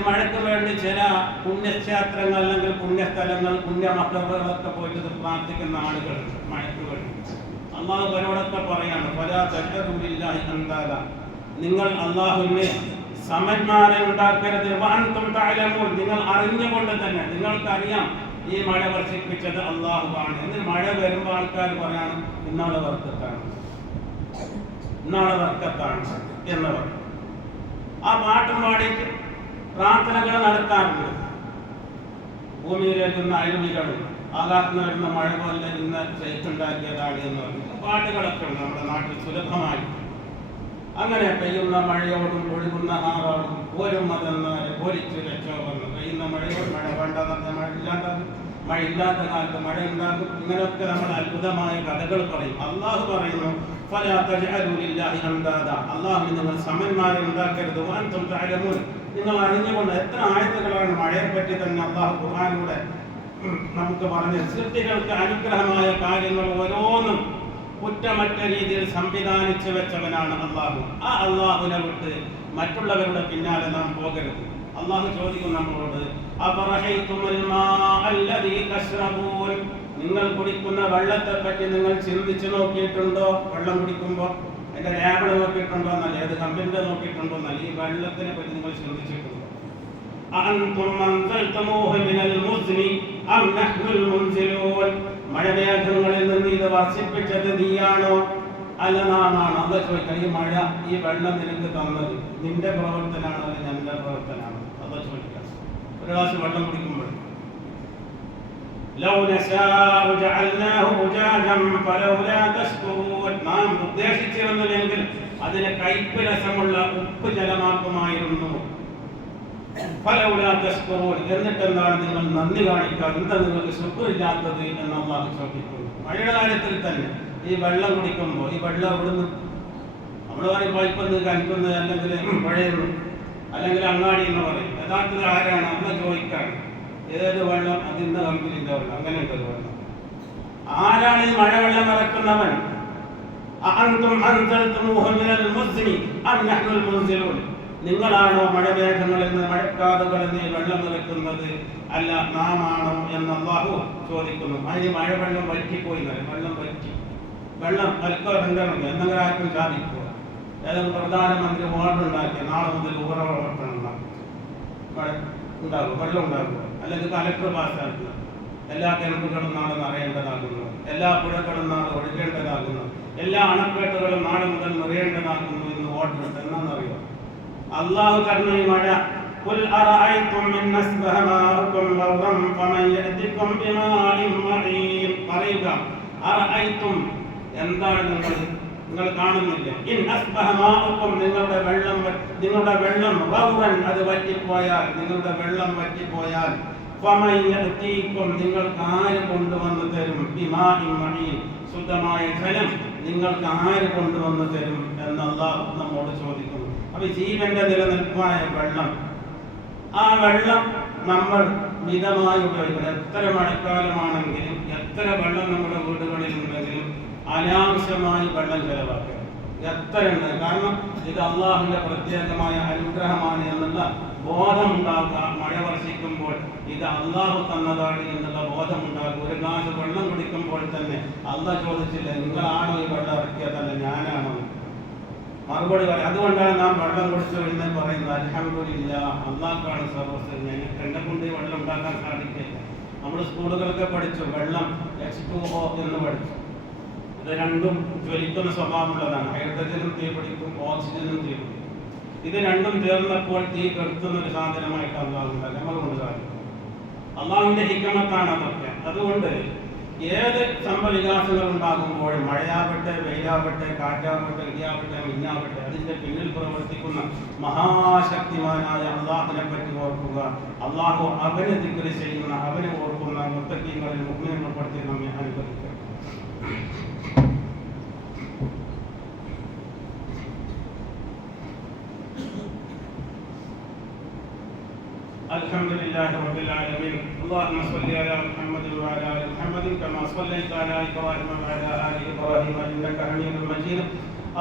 മഴയ്ക്ക് വേണ്ടി ചില പുണ്യക്ഷേത്രങ്ങൾ അല്ലെങ്കിൽ പുണ്യസ്ഥലങ്ങൾ പുണ്യമക്കളൊക്കെ പോയിട്ട് പ്രാർത്ഥിക്കുന്ന ആളുകളുണ്ട് മഴയ്ക്ക് വേണ്ടി. അള്ളാഹു അവരോടൊക്കെ പറയാണ് ഫലാ തജ്അലൂ ലില്ലാഹി അൻദാദാ, നിങ്ങൾ അള്ളാഹുവിനെ സമന്മാരെ ഉണ്ടാക്കരുത്. വഅൻതും തഅലമൂൻ, നിങ്ങൾ അറിഞ്ഞുകൊണ്ട് തന്നെ, നിങ്ങൾക്കറിയാം ഈ മഴ വർഷിപ്പിച്ചത് അള്ളാഹുവാണ് എന്ന്. മഴ വരുമ്പോൾ ആൾക്കാർ പറയാണ് ഇന്നാളെ വർക്കത്താണ്, ഇന്നാളെ വർക്കത്താണ് എന്ന് പറയും. ആ പാട്ടും പാടിയിട്ട് പ്രാർത്ഥനകൾ നടത്താറുണ്ട്. ഭൂമിയിലേക്ക് അഴിവികളും ആകാശത്ത് വരുന്ന മഴ പോലെ ഇന്ന് ചെയ്തുണ്ടാക്കിയതാണ് എന്ന് പറഞ്ഞു പാട്ടുകളൊക്കെ ഉണ്ട് നമ്മുടെ നാട്ടിൽ സുലഭമായി. അങ്ങനെ പെയ്യുന്ന മഴയോടും ഒഴുകുന്ന ആറാടും പോരും മതെന്നാല് പോരിച്ചു രക്ഷോപന്നു. പെയ്യുന്ന മഴയോട് മഴ വേണ്ടെന്ന മഴ ഇല്ലാണ്ടാകും, മഴ ഇല്ലാത്ത കാലത്ത് മഴ ഉണ്ടാകും. ഇങ്ങനെയൊക്കെ നമ്മൾ അത്ഭുതമായ കഥകൾ പറയും. അള്ളാഹു പറയുന്നു ഫലാ തജ്അലൂ ലില്ലാഹി അൻദാദാ, അള്ളാഹുവിന് നിങ്ങൾ സമന്മാരെ ഉണ്ടാക്കരുത്. വഅൻതും തഅലമൂൻ, നിങ്ങൾ അറിഞ്ഞുകൊണ്ട്. എത്ര ആയത്തുകളാണ് മഴയെ പറ്റി തന്നെ അള്ളാഹു ഖുർആനിലൂടെ നമുക്ക് പറഞ്ഞ്. സൃഷ്ടികൾക്ക് അനുഗ്രഹമായ കാര്യങ്ങൾ ഓരോന്നും കുറ്റമറ്റ രീതിയിൽ സംവിധാനിച്ചു വെച്ചവനാണ് അള്ളാഹു. ആ അള്ളാഹുവിനെ വിട്ട് മറ്റുള്ളവരുടെ പിന്നാലെ നാം പോകരുത്. അള്ളാഹു ചോദിക്കും നമ്മളോട് അഫറഅയ്തുമുൽ മാഅ അല്ലദീ തശ്റബൂൻ, നിങ്ങൾ കുടിക്കുന്ന വെള്ളത്തെ പറ്റി നിങ്ങൾ ചിന്തിച്ചു നോക്കിയിട്ടുണ്ടോ? വെള്ളം കുടിക്കുമ്പോൾ അതിന്റെ ലേബിൾ നോക്കിയിട്ടുണ്ടോ എന്നല്ല, ഏത് കമ്പനിയുടെ നോക്കിയിട്ടുണ്ടോ എന്നല്ല, ഈ വെള്ളത്തിനെ പറ്റി നിങ്ങൾ ചിന്തിച്ചിട്ടുണ്ടോ? അഅൻതും അൻസൽതുമൂഹു മിനൽ മുസ്നി അം നഹ്നുൽ മുൻസിലൂൻ, മഴമേഘങ്ങളിൽ നിന്ന് ഇത് വർഷിപ്പിച്ചത് നീയാണോ അല്ല നാമാണോ? അല്ല ചോദിക്കാം. ഈ മഴ ഈ വെള്ളം നിനക്ക് തന്നത് നിന്റെ പ്രവർത്തനാണോ അല്ല ഞങ്ങളുടെ പ്രവർത്തനാണോ? അല്ല ചോദിക്കാം. ഒരു ഗ്ലാസ് വെള്ളം കുടിക്കുമ്പോൾ ലൗ നശാഉ ജഅൽനാഹു ഉജാജൻ ഫലൗലാ തശ്കുറൂൻ, നാം ഉദ്ദേശിച്ചിരുന്നുവെങ്കിൽ അതിനെ കയ്പ് രസമുള്ള ഉപ്പ് ജലമാക്കുമായിരുന്നു. ഫലൗലാ തശ്കുറൂൻ, എന്നിട്ടെന്താണ് നിങ്ങൾ നന്ദി കാണിക്കാതെ, എന്താ നിങ്ങൾക്ക് ശുക്രില്ലാത്തത് എന്ന് അല്ലാഹു ചോദിക്കുന്നു. മഴയുടെ കാര്യത്തിൽ തന്നെ ഈ വെള്ളം കുടിക്കുമ്പോൾ ഈ വെള്ളം ഇവിടുന്ന് നമ്മൾ പറയും പൈപ്പെന്ന് കനിക്കുന്നത് അല്ലെങ്കിൽ പുഴയെന്ന് അല്ലെങ്കിൽ അങ്ങാടി എന്ന് പറയും. യഥാർത്ഥത്തിൽ ആരാണ് അന്ന് ചോദിക്കാണ് ഏത് വെള്ളം അതിൻ്റെ കമ്പനിൻ്റെ വെള്ളം, അങ്ങനെയുണ്ട് വെള്ളം. ആരാണ് ഈ മഴവെള്ളം ഇറക്കുന്നവൻ? അഅൻതും അൻസൽതുമൂഹു മിനൽ മുസ്നി അം നഹ്നുൽ മുൻസിലൂൻ, നിങ്ങളാണോ മഴമേഘങ്ങളിൽ നിന്ന് മഴക്കാതുകളിൽ നിന്ന് വെള്ളം നിറക്കുന്നത് അല്ല നാമാണോ എന്ന് അല്ലാഹു ചോദിക്കുന്നു. അതിന് മഴവെള്ളം വറ്റിപ്പോയി, വെള്ളം വറ്റി, വെള്ളം കൽക്കറുണ്ടാകും എന്തെങ്കിലും ആർക്കും സാധിക്കുക. ഏതെങ്കിലും പ്രധാനമന്ത്രി ഓർഡർ ഉണ്ടാക്കിയ നാളെ മുതൽ ഉറവട്ടണം ഉണ്ടാകും, വെള്ളം ഉണ്ടാകുക, അല്ലെങ്കിൽ കലക്ടർ പാസ്സാക്കുക, എല്ലാ കിണറുകളും നാളെ നിറയേണ്ടതാകുന്നു, എല്ലാ പുഴകളും നാളെ ഒഴുകേണ്ടതാകുന്നു, എല്ലാ അണക്കെട്ടുകളും നാളെ മുതൽ നിറയേണ്ടതാകുന്നു എന്ന് ഓർഡർ ഉണ്ട്. എന്നാണെന്നറിയോ? അള്ളാഹു തരുന്ന ഈ മഴ ഖുൽ അറഅയ്തും ഇൻ അസ്ബഹ മാഉകും ഗൗറൻ ഫമൻ യഅതികും ബിമാഇൻ മഈൻ, പറയുക അറഅയ്തും, എന്താണ് നിങ്ങൾ കാണുന്നില്ല, ഇൻ അസ്ബഹ മാഉകും, നിങ്ങളുടെ വെള്ളം ഗൗറൻ, അത് വറ്റിപ്പോയാൽ, നിങ്ങളുടെ വെള്ളം വറ്റിപ്പോയാൽ, ഫമൻ യഅതികും, നിങ്ങൾക്ക് ആര് കൊണ്ടുവന്ന് തരും, ബിമാഇൻ മഈൻ, ശുദ്ധമായ ജലം നിങ്ങൾക്ക് ആര് കൊണ്ടുവന്ന് തരും എന്ന് അല്ലാഹു നമ്മോട് ചോദിക്കുന്നു. അപ്പൊ ജീവന്റെ നിലനിൽപ്പായ വെള്ളം, ആ വെള്ളം നമ്മൾ മിതമായി ഉപയോഗിക്കണം. എത്ര മഴക്കാലമാണെങ്കിലും എത്ര വെള്ളം നമ്മുടെ വീടുകളിൽ ഉണ്ടെങ്കിലും അനാവശ്യമായി വെള്ളം ചെലവാക്കുക എത്ര ഉണ്ട്. കാരണം ഇത് അള്ളാഹുവിന്റെ പ്രത്യേകമായ അനുഗ്രഹമാണ് എന്നുള്ള ബോധം ഉണ്ടാക്കുക. മഴ വർഷിക്കുമ്പോൾ ഇത് അള്ളാഹു തന്നതാണ് എന്നുള്ള ബോധം ഉണ്ടാകുക. ഒരു ഗ്ലാസ് വെള്ളം കുടിക്കുമ്പോൾ തന്നെ അള്ളാഹ് ചോദിച്ചില്ല നിങ്ങളാണോ ഈ വെള്ളം ഇറക്കിയതല്ല ഞാനാണോ. മറുപടി പറയും. അതുകൊണ്ടാണ് നാം വെള്ളം കുടിച്ചു എന്ന് പറയുന്നത്. അൽഹംദുലില്ലാഹ്, അല്ലാഹുവാണ് സർവ്വസ്വം. ഞങ്ങൾക്ക് എന്നെ കൊണ്ട് ഈ വെള്ളം ഉണ്ടാക്കാൻ സാധിക്കില്ല. നമ്മൾ സ്കൂളുകളൊക്കെ പഠിച്ചു, വെള്ളം H2O എന്ന് പഠിച്ചു. ഇത് രണ്ടും ജ്വലിക്കുന്ന സ്വഭാവമുള്ളതാണ്. ഹൈഡ്രജനും തീ പിടിക്കും, ഓക്സിജനും തീ പിടിക്കും. ഇത് രണ്ടും ചേർന്നപ്പോൾ തീ കെടുത്തുന്ന ഒരു സാധനമായിട്ട് അള്ളാഹുണ്ട്. നമ്മൾ കൊണ്ട് സാധിക്കും. അള്ളാഹുവിന്റെ ഹിക്മത്താണ് അതൊക്കെ. അതുകൊണ്ട് ഏത് സംഭവവികാസങ്ങൾ ഉണ്ടാകുമ്പോഴും, മഴയാവട്ടെ, വെയിലാവട്ടെ, കാറ്റാവട്ടെ, ഇടിയാവട്ടെ, മിന്നാവട്ടെ, അതിന്റെ പിന്നിൽ പ്രവർത്തിക്കുന്ന മഹാശക്തിമാനായ അള്ളാഹുവിനെ പറ്റി ഓർക്കുക. അള്ളാഹു അവനെ ദിക്ർ ചെയ്യുന്ന, അവനെ ഓർക്കുന്ന മുത്തഖീങ്ങളിൽ മുഅ്മിനീങ്ങൾ പെടുത്തി നമ്മെ അനുഗ്രഹിക്കട്ടെ. الحمد لله رب العالمين. اللهم صل على محمد وعلى ال محمد كما صليت على ابراهيم وعلى ال ابراهيم انك حميد مجيد.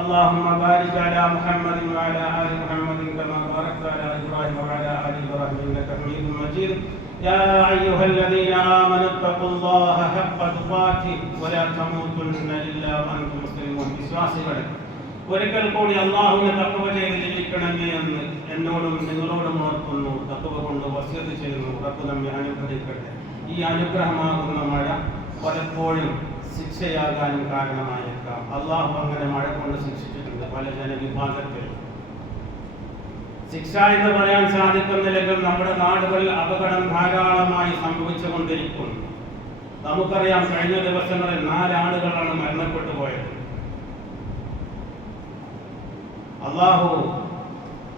اللهم بارك على محمد وعلى ال محمد كما باركت على ابراهيم وعلى ال ابراهيم انك حميد مجيد. يا ايها الذين امنوا اتقوا الله حق تقاته ولا تموتن الا وانتم مسلمون. വിശ്വാസികളെ, ഒരിക്കൽ കൂടി അള്ളാഹുവിനെ തഖ്വ ചെയ്ത് ജീവിക്കണമേ എന്ന് എന്നോടും നിങ്ങളോടും ഓർക്കുന്നു. തഖ്വ കൊണ്ട് വസിയത്ത് ചെയ്യുന്നു. റബ്ബ് നമ്മെ അനുഗ്രഹിക്കട്ടെ. ഈ അനുഗ്രഹമാകുന്ന മഴ പലപ്പോഴും ശിക്ഷയാകാനും കാരണമായേക്കാം. അള്ളാഹു അങ്ങനെ മഴ കൊണ്ട് ശിക്ഷിച്ചിട്ടുണ്ട് പല ജനവിഭാഗത്തിൽ. ശിക്ഷ എന്ന് പറയാൻ സാധിക്കുന്നില്ലെങ്കിൽ നമ്മുടെ നാടുകളിൽ അപകടം ധാരാളമായി സംഭവിച്ചുകൊണ്ടിരിക്കുന്നു. നമുക്കറിയാം, കഴിഞ്ഞ ദിവസങ്ങളിൽ 4 ആളുകളാണ് മരണപ്പെട്ടു പോയത്. അള്ളാഹു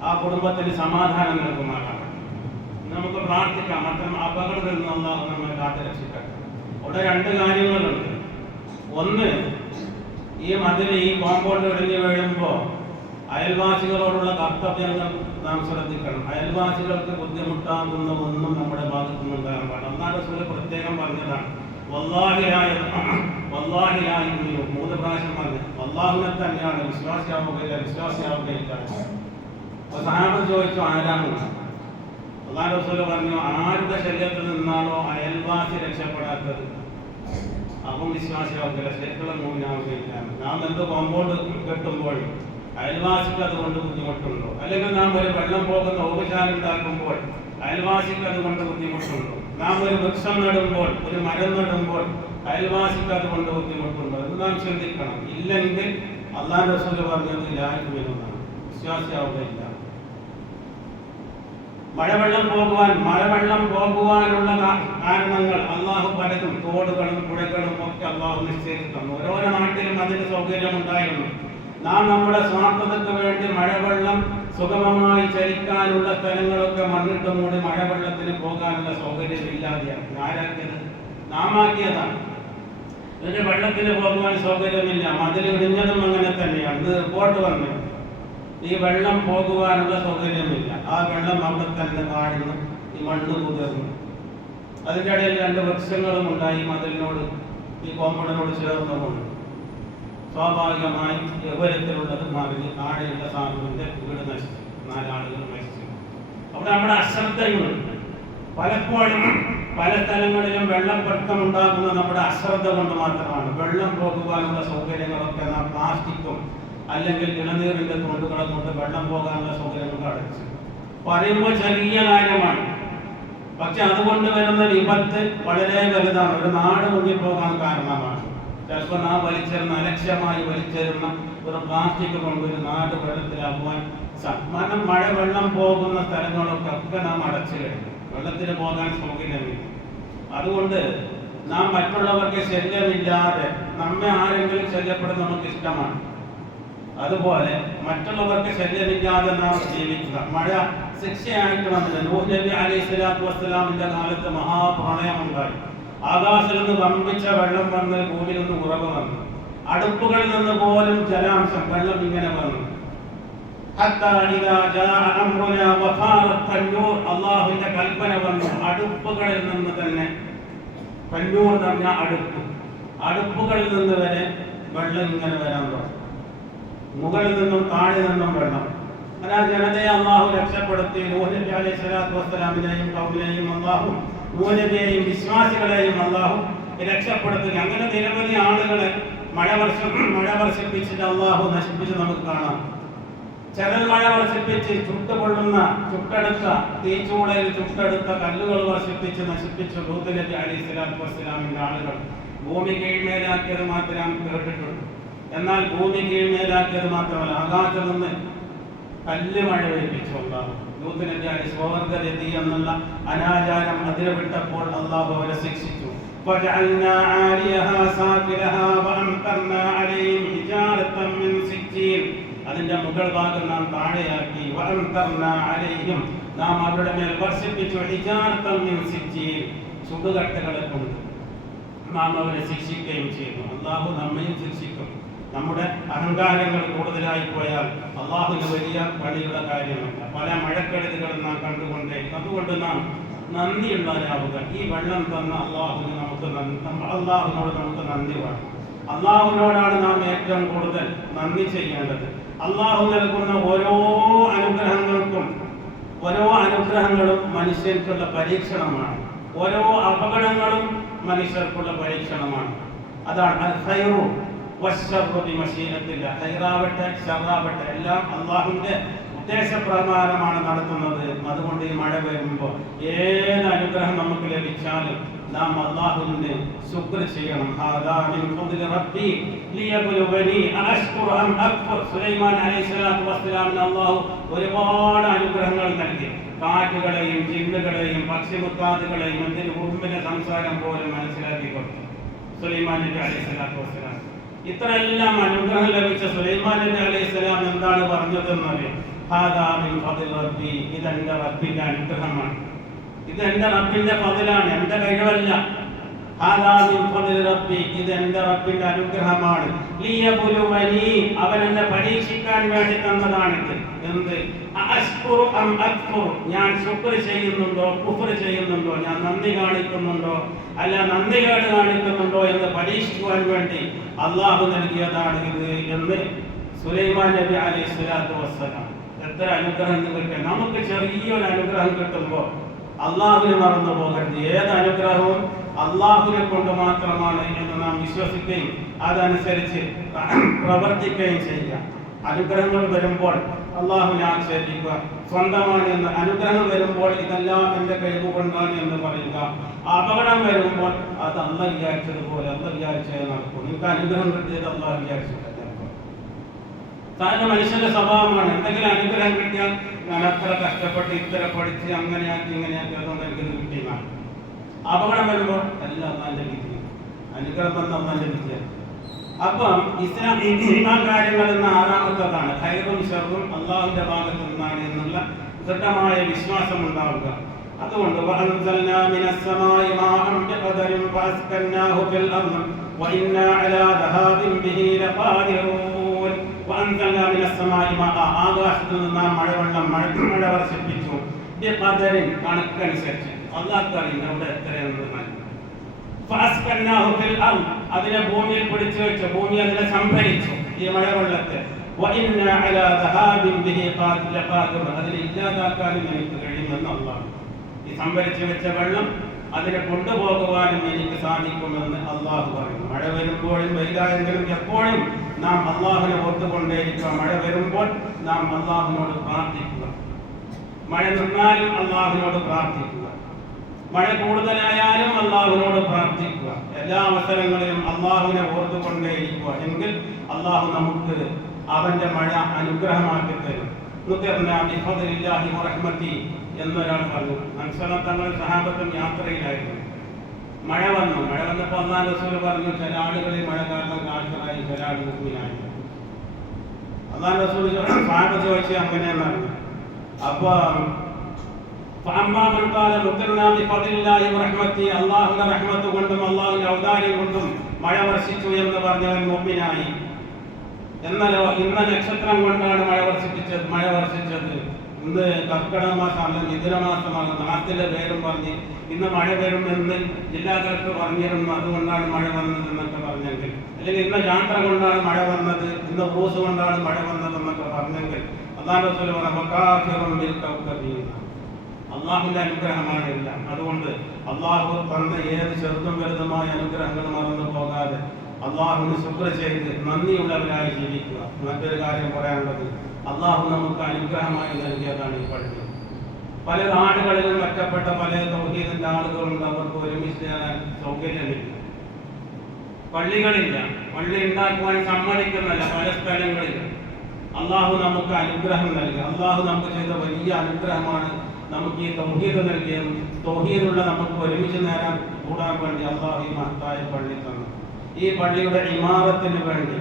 ആ കുടുംബത്തിന് സമാധാനം നൽകുമാറാണ്. നമുക്ക് പ്രാർത്ഥിക്കാം, അത്തരം അപകടങ്ങളിൽ നിന്ന് അള്ളാഹു നമ്മെ കാത്തു രക്ഷിക്കട്ടെ. അവിടെ 2 കാര്യങ്ങളുണ്ട്. ഒന്ന്, ഈ മതിൽ, ഈ കോമ്പൗണ്ട് ഇടിഞ്ഞു വീഴുമ്പോൾ അയൽവാസികളോടുള്ള കർത്തവ്യങ്ങൾ നാം ശ്രദ്ധിക്കണം. അയൽവാസികൾക്ക് ബുദ്ധിമുട്ടാകുന്ന ഒന്നും നമ്മുടെ ഭാഗത്തു നിന്നുണ്ടാകാൻ പാടില്ല. അല്ലാഹു റസൂൽ പ്രത്യേകം പറഞ്ഞതാണ്, വല്ലാഹി ലാ യുമിനു 3 പ്രാവശ്യം പറഞ്ഞു. അല്ലാഹുവിനെ തന്നെയാണ് വിശ്വാസിയാവുകയില്ല. അപ്പോൾ സഹാബത്ത് ചോദിച്ചു, ആരാണ്? അല്ലാഹു റസൂൽ പറഞ്ഞു, ആരുടെ ശരീരത്തിൽ നിന്നാണോ അയൽവാസി രക്ഷപ്പെടാത്തത് അവൻ വിശ്വാസിയാവുകയില്ല, ശരിക്കുള്ള മൂന്നാവുകയില്ല. നാം എന്ത് കോമ്പൗണ്ട് കെട്ടുമ്പോൾ അയൽവാസിക്ക് അതുകൊണ്ട് ബുദ്ധിമുട്ടുണ്ടോ? അല്ലെങ്കിൽ നാം ഒരു വെള്ളം പോകുന്ന ഓവുചാൽ ഉണ്ടാക്കുമ്പോൾ അയൽവാസിക്ക് അതുകൊണ്ട് ബുദ്ധിമുട്ടുണ്ടോ? നാം ഒരു വൃക്ഷം നടുമ്പോൾ, ഒരു മരം നടുമ്പോൾ അയൽവാസിക്ക് അതുകൊണ്ട് ബുദ്ധിമുട്ടുണ്ടോ എന്ന് നാം ചിന്തിക്കണം. ഇല്ലെങ്കിൽ അല്ലാഹു റസൂൽ പറഞ്ഞത് ലാ യുമിനൂനാണ്, വിശ്വാസിയാവുകയില്ല. മഴവെള്ളം പോകുവാനുള്ള കാരണങ്ങൾ അള്ളാഹു പലതും, തോടുകളും പുഴകളും ഒക്കെ അള്ളാഹു നിശ്ചയിച്ചു തന്നു. ഓരോ നാട്ടിലും അതിന് സൗകര്യം ഉണ്ടായിരുന്നു. നാം നമ്മുടെ സ്വാർത്ഥതയ്ക്ക് വേണ്ടി മഴവെള്ളം സുഗമമായി ചലിക്കാനുള്ള സ്ഥലങ്ങളൊക്കെ മണ്ണിട്ട് മൂടി മഴവെള്ളത്തിന് പോകാനുള്ള സൗകര്യം ഇല്ലാതെയാണ്. ആരാക്കിയത്? നാം ആക്കിയതാണ്. ഇതിന് വെള്ളത്തിന് പോകുവാൻ സൗകര്യമില്ല. മതിൽ ഇടിഞ്ഞതും അങ്ങനെ തന്നെയാണ്. ഇത് റിപ്പോർട്ട് വന്നു, ഈ വെള്ളം പോകുവാനുള്ള സൗകര്യമില്ല. ആ വെള്ളം അവിടെ തന്നെ താഴ്ന്നു, ഈ മണ്ണ് കുതിർന്നു. അതിൻ്റെ ഇടയിൽ 2 വൃക്ഷങ്ങളും ഉണ്ടായി, മതിലിനോട്, ഈ കോമ്പൗണ്ടിനോട് ചേർന്നുകൊണ്ട്. സ്വാഭാവികമായി യൗവനത്തിലുള്ളത് മാറി താഴെയുള്ള സാധുവിന്റെ വീട് നശിച്ചു, 4 ആളുകൾ നശിച്ചു. അവിടെ നമ്മുടെ അശ്രദ്ധയുണ്ട്. പലപ്പോഴും പല സ്ഥലങ്ങളിലും വെള്ളപ്പൊക്കം ഉണ്ടാകുന്നത് നമ്മുടെ അശ്രദ്ധ കൊണ്ട് മാത്രമാണ്. വെള്ളം പോകുവാനുള്ള സൗകര്യങ്ങളൊക്കെ നാം പ്ലാസ്റ്റിക്കും അല്ലെങ്കിൽ ഇളനീരിന്റെ തൊണ്ടുകളെ കൊണ്ട് വെള്ളം പോകാനുള്ള സൗകര്യങ്ങൾ അടച്ചു. പറയുമ്പോൾ ചെറിയ കാര്യമാണ്, പക്ഷെ അതുകൊണ്ട് വരുന്ന വിപത്ത് വളരെ വലുതാണ്. ഒരു നാട് മുങ്ങിപ്പോകാൻ കാരണമാണ്. ചിലപ്പോൾ നാം വലിച്ചെറിഞ്ഞ, അലക്ഷ്യമായി വലിച്ചെറിയുന്ന ഒരു പ്ലാസ്റ്റിക് കൊണ്ട് ഒരു നാട് വെള്ളത്തിലാകുവാൻ മഴ വെള്ളം പോകുന്ന സ്ഥലങ്ങളൊക്കെ നാം അടച്ചു കഴിഞ്ഞു. വെള്ളത്തിന് പോകാൻ സൗകര്യമില്ല. അതുകൊണ്ട് നാം മറ്റുള്ളവർക്ക് ശല്യമില്ലാതെ, നമ്മെ ആരെങ്കിലും ശല്യപ്പെടുന്നത് നമുക്ക് ഇഷ്ടമാണ്, അതുപോലെ മറ്റുള്ളവർക്ക് ശല്യമില്ലാതെ നാം ജീവിക്കുക. മഴ ശിക്ഷയായിട്ട് വന്നത് നൂഹ് നബി അലൈഹി സ്വലാത്തു വസ്സലാമിന്റെ കാലത്ത് മഹാപ്രളയമുണ്ടായി. ആകാശത്തിൽ നിന്ന് വമ്പിച്ച വെള്ളം വന്ന് ഭൂമിയിൽ നിന്ന് ഉറവ് വന്നു. അടുപ്പുകളിൽ നിന്ന് പോലും ജലാംശം, വെള്ളം ഇങ്ങനെ വന്നു. അള്ളാഹുവിന്റെ കൽപ്പന വന്നു, അടുപ്പുകളിൽ നിന്ന് തന്നെ, തന്നൂർ എന്ന് പറഞ്ഞാൽ അടുപ്പുകളിൽ നിന്ന് വരെ വെള്ളം ഇങ്ങനെ വരാൻ തുടങ്ങി. മുകളിൽ നിന്നും താഴെ നിന്നും വെള്ളം. ആ ജനതയെ അള്ളാഹു രക്ഷപ്പെടുത്തി. നൂഹ് നബി അലൈഹി സ്വലാത്തു വസ്സലാമിനെയും ഖൗമിനെയും അള്ളാഹു, നൂഹ് നബിയെയും വിശ്വാസികളെയും അള്ളാഹു രക്ഷപ്പെടുത്തി. അങ്ങനെ നിരവധി ആളുകളെ മഴ വർഷിപ്പിച്ചിട്ട് അള്ളാഹു നശിപ്പിച്ച് നമുക്ക് കാണാം. ചരൽ മഴ വർഷിപ്പിച്ച് ചുട്ടുപൊള്ളുന്ന ചുട്ടെടുത്ത തീച്ചൂളയിൽ ചുട്ടെടുത്ത കല്ലുകൾ വർഷിപ്പിച്ച് നശിപ്പിച്ചു ലൂത്ത് നബി അലൈഹി സ്വലാത്തു വസ്സലാമിന്റെ ആളുകൾ. ഭൂമി കീഴ്മേലാക്കിയത് മാത്രം കേട്ടിട്ടുണ്ട്. എന്നാൽ ഭൂമി കീഴ്മേലാക്കിയത് മാത്രമല്ല, ആകാശത്ത് നിന്ന് കല്ല് മഴ പെയ്യിപ്പിച്ചു അല്ലാഹു. ലൂത്ത് നബി അലൈഹി സ്വർഗ്ഗരതി എന്നുള്ള അനാചാരം അതിരെ വിട്ടപ്പോൾ അല്ലാഹു അവരെ ശിക്ഷിച്ചു. فجعلنا عاليها سافلها وأمطرنا عليهم حجارة من سجيل. അതിന്റെ മുകൾ ഭാഗം നാം താഴെയാക്കി. വഅംതർനാ അലൈഹിം, നാം അവരുടെ മേൽ വർഷിപ്പിച്ചു ഹിജാറത്തൻ മിൻ സിജ്ജീൽ, ചുടുകട്ടകളെ കൊണ്ട് നാം അവരെ ശിക്ഷിക്കുകയും ചെയ്തു. അല്ലാഹു നമ്മയും ശിക്ഷിക്കും. നമ്മുടെ അഹങ്കാരങ്ങൾ കൂടുതലായി പോയാൽ അല്ലാഹുവിന് വലിയ പണിയുടെ കാര്യമല്ല. പല മഴക്കെടുതികളും നാം കണ്ടുകൊണ്ടേ. അതുകൊണ്ട് നാം നന്ദിയുള്ളവരാവുക. ഈ വെള്ളം തന്ന അല്ലാഹുവിന് അല്ലാഹുവിനോട് നമുക്ക് നന്ദി വേണം. അല്ലാഹുവിനോടാണ് നാം ഏറ്റവും കൂടുതൽ നന്ദി ചെയ്യേണ്ടത്. അല്ലാഹു നൽകുന്ന ഓരോ അനുഗ്രഹങ്ങളും മനുഷ്യർക്കുള്ള പരീക്ഷണമാണ്. ഓരോ അപകടങ്ങളും മനുഷ്യർക്കുള്ള പരീക്ഷണമാണ്. അതാണ് അൽ ഖൈറു വശ്ശർറു ബിമശീഅത്തില്ലാഹ്. ഖൈറാവട്ടെ ശർറാവട്ടെ എല്ലാം അല്ലാഹുവിന്റെ ഉദ്ദേശപ്രകാരമാണ് നടത്തുന്നത്. അതുകൊണ്ട് ഈ മഴ വരുമ്പോൾ ഏത് അനുഗ്രഹം നമുക്ക് ലഭിച്ചാലും നാം അല്ലാഹുവിനെ ശുക്ർ ചെയ്യണം. ഹാദാ മിൻ ഫദ്ലി റബ്ബി ലിയബ്ലുവനി അഷ്കുറു അം അക്ഫുർ. സുലൈമാൻ അലൈഹിസ്സലാത്തു വസ്സലാമിന് അല്ലാഹു ഒരുപാട് അനുഗ്രഹങ്ങൾ നൽകി. കാറ്റുകളെയും ജിന്നുകളെയും പക്ഷിമുത്താദുകളെയും എന്തിന് ഉറുമ്പിന്റെ സംസാരം പോലും മനസ്സിലാക്കി കൊടുത്തു സുലൈമാൻ നബി അലൈഹിസ്സലാത്തു വസ്സലാം. ഇത്രയെല്ലാം അനുഗ്രഹം ലഭിച്ച സുലൈമാൻ നബി അലൈഹിസ്സലാം എന്താണ് പറഞ്ഞതെന്നറിയാം? ഹാദാ മിൻ ഫദ്ലി റബ്ബി, ഇതെന്റെ റബ്ബിന്റെ അനുഗ്രഹമാണ്, ഇതെന്റെ റബ്ബിന്റെ ഫദ്ലാണ്, എന്റെ കഴിവല്ല. ഹാദാ മിൻ ഫദ്ലി റബ്ബി, ഇതെന്റെ റബ്ബിന്റെ അനുഗ്രഹമാണ്. ലിയബ്ലുവനി, അവൻ എന്നെ പരീക്ഷിക്കാൻ വേണ്ടി തന്നതാണിത്. എന്ത്? അഷ്കുറു അം അക്ഫുർ, ഞാൻ ശുക്ർ ചെയ്യുന്നുണ്ടോ കുഫ്ർ ചെയ്യുന്നുണ്ടോ, ഞാൻ നന്ദി കാണിക്കുന്നുണ്ടോ അല്ല നന്ദികേട് കാണിക്കുന്നുണ്ടോ എന്ന് പരീക്ഷിക്കുവാൻ വേണ്ടി അല്ലാഹു നൽകിയതാണ് ഇത് എന്ന് സുലൈമാൻ നബി അലൈഹി സ്വലാത്തു വസ്സലാം. എത്ര അനുഗ്രഹം കിട്ടുക! നമുക്ക് ചെറിയൊരു അനുഗ്രഹം കിട്ടുമ്പോൾ അള്ളാഹുവിനെ മറന്നു പോകരുത്. ഏത് അനുഗ്രഹവും അള്ളാഹുവിനെ കൊണ്ട് മാത്രമാണ് എന്ന് നാം വിശ്വസിക്കുകയും അതനുസരിച്ച് പ്രവർത്തിക്കുകയും ചെയ്യുക. അനുഗ്രഹങ്ങൾ വരുമ്പോൾ അള്ളാഹുവിനെ ആക്ഷേപിക്കുക, സ്വന്തമാണ് എന്ന്. അനുഗ്രഹം വരുമ്പോൾ ഇതെല്ലാം എൻ്റെ കഴിവ് കൊണ്ടാണ് എന്ന് പറയുക. അപകടം വരുമ്പോൾ അത് അള്ളാഹ് വിചാരിച്ചതുപോലെ അള്ളാഹ് വിചാരിച്ചത് നടക്കും. നിങ്ങൾക്ക് അനുഗ്രഹം കിട്ടിയത് അള്ളാഹ് വിചാരിച്ചിട്ട്. കാരണം മനുഷ്യന്റെ സ്വഭാവമാണ്, എന്തെങ്കിലും അനുഗ്രഹം കിട്ടിയാൽ ഞാൻ അത്ര കഷ്ടപ്പെട്ട് ഇത്ര പഠിച്ച് അങ്ങനെയാക്കി ഇങ്ങനെയാക്കി അതുകൊണ്ട് എനിക്കിത് കിട്ടിയതാണ്. അപകടം വരുമ്പോൾ എല്ലാം അള്ളാന്റെ വിധി, അനുഗ്രഹം വന്ന അള്ളാന്റെ വിധിയാണ്. അപ്പം ഈമാൻ കാര്യങ്ങൾ എന്ന ആറാമത്തതാണ് ഖൈറും ശർറും അള്ളാഹുവിന്റെ ഭാഗത്തു നിന്നാണ് എന്നുള്ള ദൃഢമായ വിശ്വാസം ഉണ്ടാവുക. അതുകൊണ്ട് വഅൻസൽനാ മിനസ്സമാഇ മാഅൻ ബിഖദരിൻ ഫഅസ്കന്നാഹു ഫിൽ അർദ് വഇന്നാ അലാ ദഹാബിൻ ബിഹി ലഖാദിറൂൻ. വഅൻസൽനാ മിനസ്സമാഇ മാഅ, ആകാശത്തു നിന്ന് മഴ വർഷിപ്പിച്ചു. ബിഖദരിൻ, കണക്കനുസരിച്ച്. അല്ലാഹു അറിയുന്നു അവിടെ എത്രയാണെന്ന്. ഫഅസ്കന്നാഹു ഫിൽ അർദ്, അതിനെ ഭൂമിയിൽ പിടിച്ചു വെച്ചു, ഭൂമി അതിനെ സംഭരിച്ചു ഈ മഴവെള്ളത്തെ. വഇന്നാ അലാ ദഹാബിൻ ബിഹി ലഖാദിറൂൻ, അതിനെ ഇല്ലാതാക്കാനും എനിക്ക് കഴിയുമെന്ന് അല്ലാഹു. ഈ സംഭരിച്ചു വെച്ച വെള്ളം അതിനെ കൊണ്ടുപോകുവാനും എനിക്ക് സാധിക്കുമെന്ന് അല്ലാഹു പറയുന്നു. മഴ വരുമ്പോഴും വെയിലായെങ്കിലും എപ്പോഴും നാം അല്ലാഹുവിനെ ഓർത്തുകൊണ്ടേയിരിക്കുക. മഴ വരുമ്പോൾ നാം അല്ലാഹുവിനോട് പ്രാർത്ഥിക്കുക. മഴ നിന്നാലും അല്ലാഹുവിനോട് പ്രാർത്ഥിക്കുക. മഴ കൂടുതലായാലും അല്ലാഹുവിനോട് പ്രാർത്ഥിക്കുക. എല്ലാ അവസരങ്ങളിലും അല്ലാഹുവിനെ ഓർത്തുകൊണ്ടേയിരിക്കുക. എങ്കിൽ അല്ലാഹു നമുക്ക് അവന്റെ മഴ അനുഗ്രഹമാക്കി തരും. എന്നൊരാൾ പറഞ്ഞു. തങ്ങൾ സഹാബത്തും യാത്രയിലായിരുന്നു. മഴ വന്നപ്പോൾ അല്ലാഹു റസൂൽ പറഞ്ഞു, ചില ആളുകളിൽ മഴ കാരണം കാഫിറായി, ചില ആളുകൾ മുഅ്മിനായി. അല്ലാഹു റസൂൽ സഹാബത്ത് ചോദിച്ചു അങ്ങനെയെന്നാണ്. അപ്പൊ അള്ളാഹുവിന്റെ റഹ്മത്ത് കൊണ്ടും അള്ളാഹുവിന്റെ ഔദാര്യം കൊണ്ടും മഴ വർഷിച്ചു എന്ന് പറഞ്ഞവൻ മുഅ്മിനായി. എന്നല്ലോ ഇന്ന നക്ഷത്രം കൊണ്ടാണ് മഴ വർഷിച്ചത്. ഇന്ന് കർക്കിടക മാസം അല്ലെങ്കിൽ മിഥുനമാസമാണ്, നാട്ടിലെ പേരും പറഞ്ഞ് ഇന്ന് മഴ വരുമെന്ന് ജില്ലാ കളക്ടർ പറഞ്ഞിരുന്നു, അതുകൊണ്ടാണ് മഴ വന്നത് എന്നൊക്കെ പറഞ്ഞെങ്കിൽ, അല്ലെങ്കിൽ ഇന്ന യാത്ര കൊണ്ടാണ് മഴ വന്നത്, ഇന്ന് റൂസ് കൊണ്ടാണ് മഴ വന്നത് എന്നൊക്കെ പറഞ്ഞെങ്കിൽ അല്ലാഹു റസൂൽ പറഞ്ഞു അള്ളാഹുവിന്റെ അനുഗ്രഹമാണ് എല്ലാം. അതുകൊണ്ട് അള്ളാഹു തന്ന ഏത് ചെറുതും വലുതുമായ അനുഗ്രഹങ്ങൾ മറന്നു പോകാതെ അള്ളാഹുവിന് ശുക്ർ ചെയ്ത് നന്ദിയുള്ളവരായി ജീവിക്കുക. മറ്റൊരു കാര്യം പറയാനുള്ളത്, അള്ളാഹു നമുക്ക് അനുഗ്രഹമായി നൽകിയതാണ് ഈ പള്ളി. പല നാടുകളിലും ഒറ്റപ്പെട്ട പല തൗഹീദിന്റെ ആളുകളുണ്ട്, അവർക്ക് ഒരുമിച്ച് ചേരാൻ സൗകര്യമില്ല, പള്ളികളില്ല, പള്ളി ഉണ്ടാക്കുവാൻ സമ്മതിക്കുന്നില്ല പല സ്ഥലങ്ങളിലും. അള്ളാഹു നമുക്ക് അനുഗ്രഹം നൽകി. അള്ളാഹു നമുക്ക് ചെയ്ത വലിയ അനുഗ്രഹമാണ് നമുക്ക് ഈ തൗഹീദ് നൽകിയതും തൗഹീദുള്ള നമുക്ക് ഒരുമിച്ച് നേരാൻ കൂടാൻ വേണ്ടി അള്ളാഹു ഈ മഹത്തായ പള്ളി തന്നു. ഈ പള്ളിയുടെ ഇമാറത്തിന് വേണ്ടി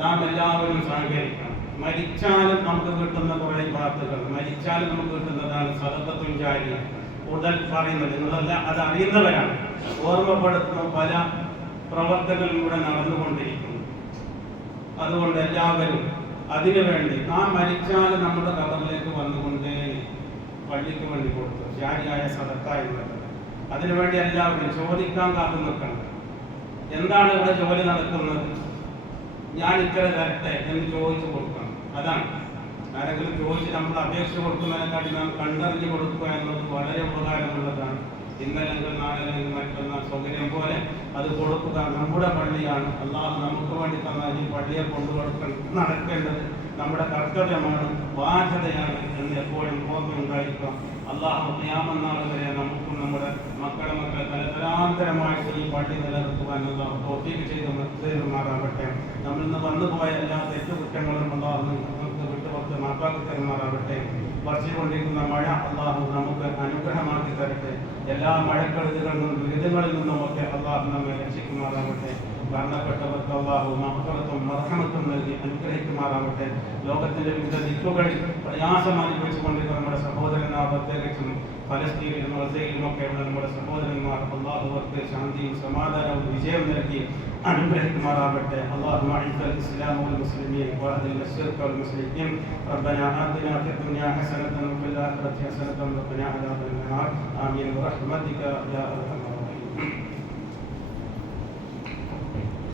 നാം എല്ലാവരും സഹകരിക്കണം. മരിച്ചാലും നമുക്ക് കിട്ടുന്ന കുറേ വാർത്തകൾ, മരിച്ചാലും നമുക്ക് കിട്ടുന്നതാണ് സദഖത്തുൽ ജാരിയ. കൂടുതൽ പറയുന്നത് നിങ്ങളല്ല, അത് അറിയുന്നവരാണ്, ഓർമ്മപ്പെടുത്തുന്ന പല പ്രവർത്തനങ്ങളും കൂടെ നടന്നുകൊണ്ടിരിക്കുന്നു. അതുകൊണ്ട് എല്ലാവരും അതിനു വേണ്ടി നാം മരിച്ചാൽ നമ്മുടെ കബറിലേക്ക് വന്നുകൊണ്ടേ പള്ളിക്ക് വേണ്ടി കൊടുത്തു ജാരിയായ സദഖ എന്നുള്ളത്. അതിനുവേണ്ടി എല്ലാവരും ചോദിക്കാൻ കാത്തു നിൽക്കണം. എന്താണ് ഇവിടെ ജോലി നടക്കുന്നത്, ഞാൻ ഇത്ര തരട്ടെ എന്ന് ചോദിച്ചു കൊടുക്കണം. അതാണ് ആരെങ്കിലും ചോദിച്ച് നമ്മൾ അപേക്ഷ കൊടുക്കുന്നതിനെക്കാട്ടി നാം കണ്ടറിഞ്ഞു കൊടുക്കുക എന്നത് വളരെ ഉപകാരമുള്ളതാണ്. ഇന്നല്ലെങ്കിൽ നാളല്ലെങ്കിൽ മറ്റൊന്ന സൗകര്യം പോലെ അത് കൊടുക്കുക നമ്മുടെ പള്ളിയാണ്. അള്ളാഹു നമുക്ക് വേണ്ടി തന്ന ഈ പള്ളിയെ നടക്കേണ്ടത് നമ്മുടെ കർത്തവ്യമാണ്, ബാധ്യതയാണ് എന്ന് എപ്പോഴും ഓർമ്മയുണ്ടായിരിക്കാം. അള്ളാഹു ഖിയാമത്ത് വരെ നമുക്കും നമ്മുടെ മക്കളെ തലതലാന്തരമായിട്ട് ഈ പള്ളി നിലനിർത്തുവാൻ അള്ളാഹു തൗഫീഖ് ചെയ്തുമാറാവട്ടെ. നമ്മൾ ഇന്ന് വന്നുപോയ എല്ലാ തെറ്റുകുറ്റങ്ങളും അള്ളാഹു നമുക്ക് വിട്ടുപുറത്ത് മാപ്പാക്കി തരുമാറാവട്ടെ. വർഷിക്കൊണ്ടിരിക്കുന്ന മഴ അള്ളാഹു നമുക്ക് അനുഗ്രഹമാക്കി തരട്ടെ. എല്ലാ മഴക്കെടുതികളിൽ നിന്നും ദുരിതങ്ങളിൽ നിന്നുമൊക്കെ അള്ളാഹു നമ്മെ രക്ഷിക്കുമാറാവട്ടെ. മരണപ്പെട്ടവർക്ക് അള്ളാഹു മഹ്ഫറത്തും മർഹമത്തും നൽകി അനുഗ്രഹിക്കുമാറാവട്ടെ. ലോകത്തിന്റെ വിവിധ ദിക്കുകളിൽ പ്രയാസം അനുഭവിച്ചുകൊണ്ടിരിക്കുന്ന നമ്മുടെ സഹോദരന്മാർ, പ്രത്യേകിച്ചും ഫലസ്തീനിലും ഗസയിലുമൊക്കെയുള്ള നമ്മുടെ സഹോദരന്മാർ അള്ളാഹുവർക്ക് ശാന്തിയും സമാധാനവും വിജയം നൽകി അനുഗ്രഹിക്കുമാറാവട്ടെ. اللهم اعز الاسلام والمسلمين واذل الشرك والمشركين. ربنا آتنا في الدنيا حسنة وفي الآخرة حسنة وقنا عذاب النار. آمين برحمتك يا أرحم الراحمين.